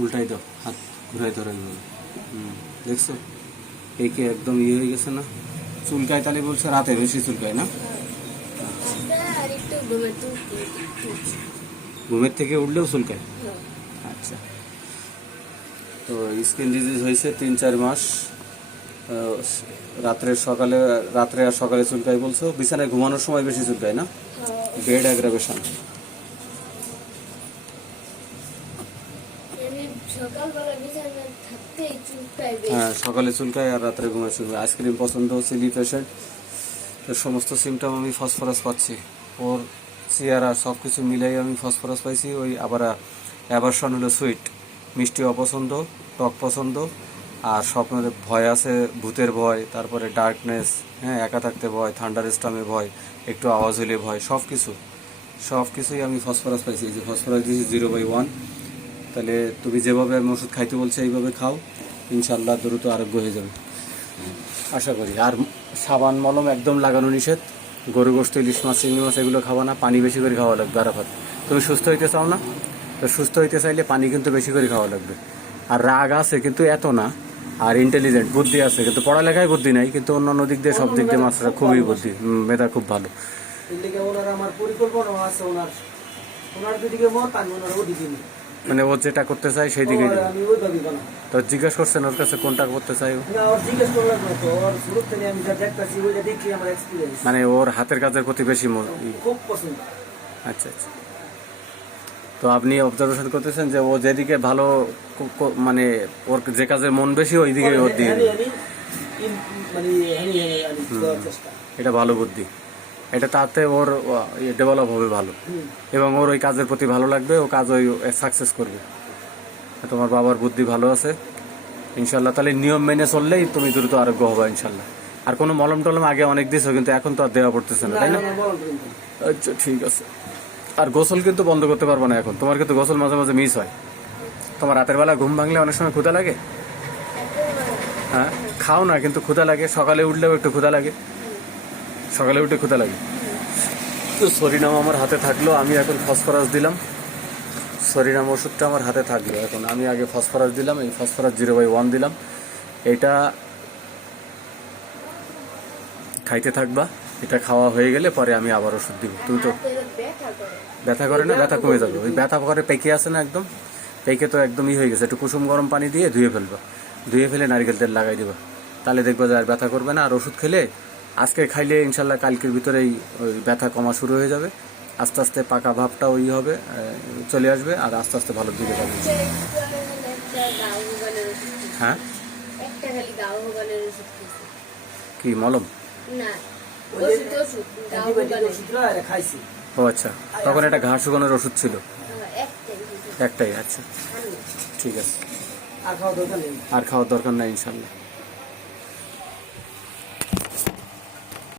উল্টাই দাও, হাত ঘুরাই ধরে দেখছো এই কি একদম হয়ে গেছে না? চুলকায় তাহলে বলছে রাতে বেশি চুলকায় না? ঘুমের থেকে উঠলেও চুলকায়? আচ্ছা, তো স্কিন ডিজিজ হয়েছে 3-4 মাস। রাত্রে আর সকালে চুলকায় বলছো, বিছানায় ঘুমানোর সময় বেশি চুলকায় না? Bed aggravation. হ্যাঁ, সকালে চুলকায় আর রাত্রে ঘুমায় চুলকায়। আইসক্রিম পছন্দ, চিলি পেশেন্ট, এর সমস্ত সিমটম আমি ফসফরাস পাচ্ছি। ওর চেহারা সব কিছু মিলাই আমি ফসফরাস পাইছি। ওই আবার অ্যাভারশন হলো সুইট, মিষ্টি অপছন্দ, টক পছন্দ, আর স্বপ্নের ভয় আছে, ভূতের ভয়, তারপরে ডার্কনেস, হ্যাঁ, একা থাকতে ভয়, থান্ডার স্টামে ভয়, একটু আওয়াজ হলে ভয়, সব কিছুই আমি ফসফরাস পাইছি। এই যে ফসফরাস দিয়েছি 0/1। তাহলে তুমি যেভাবে আমি ওষুধ খাইতে বলছো এইভাবে খাও, ইনশাল্লাহ দ্রুত আরোগ্য হয়ে যাবে আশা করি। আর সাবান মলম একদম লাগানো নিষেধ। গরু গোশত, ইলিশ মাছ, চিংড়ি মাছ এগুলো খাওয়া না, পানি বেশি করে খাওয়া লাগবে। আরাফাত, তুমি সুস্থ হইতে চাও না? তো সুস্থ হইতে চাইলে পানি কিন্তু বেশি করে খাওয়া লাগবে। আর রাগ আছে কিন্তু এত না, আর ইন্টেলিজেন্ট, বুদ্ধি আছে, কিন্তু পড়ালেখায় বুদ্ধি নাই, কিন্তু অন্যান্য দিক দিয়ে সব দিক দিয়ে মাছটা খুবই বুদ্ধি, মেধা খুব ভালো। মানে ও যেটা করতে চাই সেই দিকে তো জিজ্ঞেস করছেন ওর কাছে কোনটা করতে চাই? মানে ওর হাতের কাজের প্রতি বেশি আচ্ছা আচ্ছা। তো আপনি অবজারভেশন করতেছেন যে ও যেদিকে ভালো, মানে ওর যে কাজের মন বেশি ওই দিকে ওর দিয়ে, এটা ভালো বুদ্ধি। এটা তাতে ওর ডেভেলপ হবে ভালো, এবং ওর ওই কাজের প্রতি ভালো লাগবে, ও কাজ ওই সাকসেস করবে। তোমার বাবার বুদ্ধি ভালো আছে ইনশাল্লাহ। তাহলে নিয়ম মেনে চললেই তুমি দ্রুত আরোগ্য হবে ইনশাল্লাহ। আর কোনো মলম টলম আগে অনেক দিছো, কিন্তু এখন তো আর দেওয়া পড়তেছে না, তাই না? আচ্ছা, ঠিক আছে। আর গোসল কিন্তু বন্ধ করতে পারবো না এখন, তোমার কিন্তু গোসল মাঝে মাঝে মিস হয়। তোমার রাতের বেলা ঘুম ভাঙলে অনেক সময় ক্ষুধা লাগে। হ্যাঁ, খাও না, কিন্তু ক্ষুধা লাগে। সকালে উঠলেও একটু ক্ষুধা লাগে, সকালে উঠে ক্ষুধা লাগে। তো সরিনাম আমার হাতে থাকলো, আমি এখন ফসফরাস দিলাম। সরিনাম ওষুধটা আমার হাতে থাকলো, এখন আমি আগে ফসফরাস দিলাম, এই ফসফরাস 0/1 দিলাম। এটা খাইতে থাকবা, এটা খাওয়া হয়ে গেলে পরে আমি আবার ওষুধ দিব। তুমি তো ব্যথা করে না? ব্যথা কমে যাবে। ওই ব্যথা করে পেকে আছে না, একদম পেকে তো একদমই হয়ে গেছে। একটু কুসুম গরম পানি দিয়ে ধুয়ে ফেলবা, ধুয়ে ফেলে নারকেল তেল লাগাই দিবা, তাহলে দেখবা যে আর ব্যথা করবে না। আর ওষুধ খেলে আজকে খাইলে ইনশাল্লাহ কালকের ভিতরেই ওই ব্যথা কমা শুরু হয়ে যাবে। আস্তে আস্তে পাকা ভাবটা ওই হবে, চলে আসবে, আর আস্তে আস্তে ভালো দিকে যাবে। হ্যাঁ, কি মলম? ও আচ্ছা, তখন একটা ঘা শুকানোর ওষুধ ছিল একটাই। আচ্ছা, ঠিক আছে, আর খাওয়ার দরকার নাই ইনশাল্লাহ।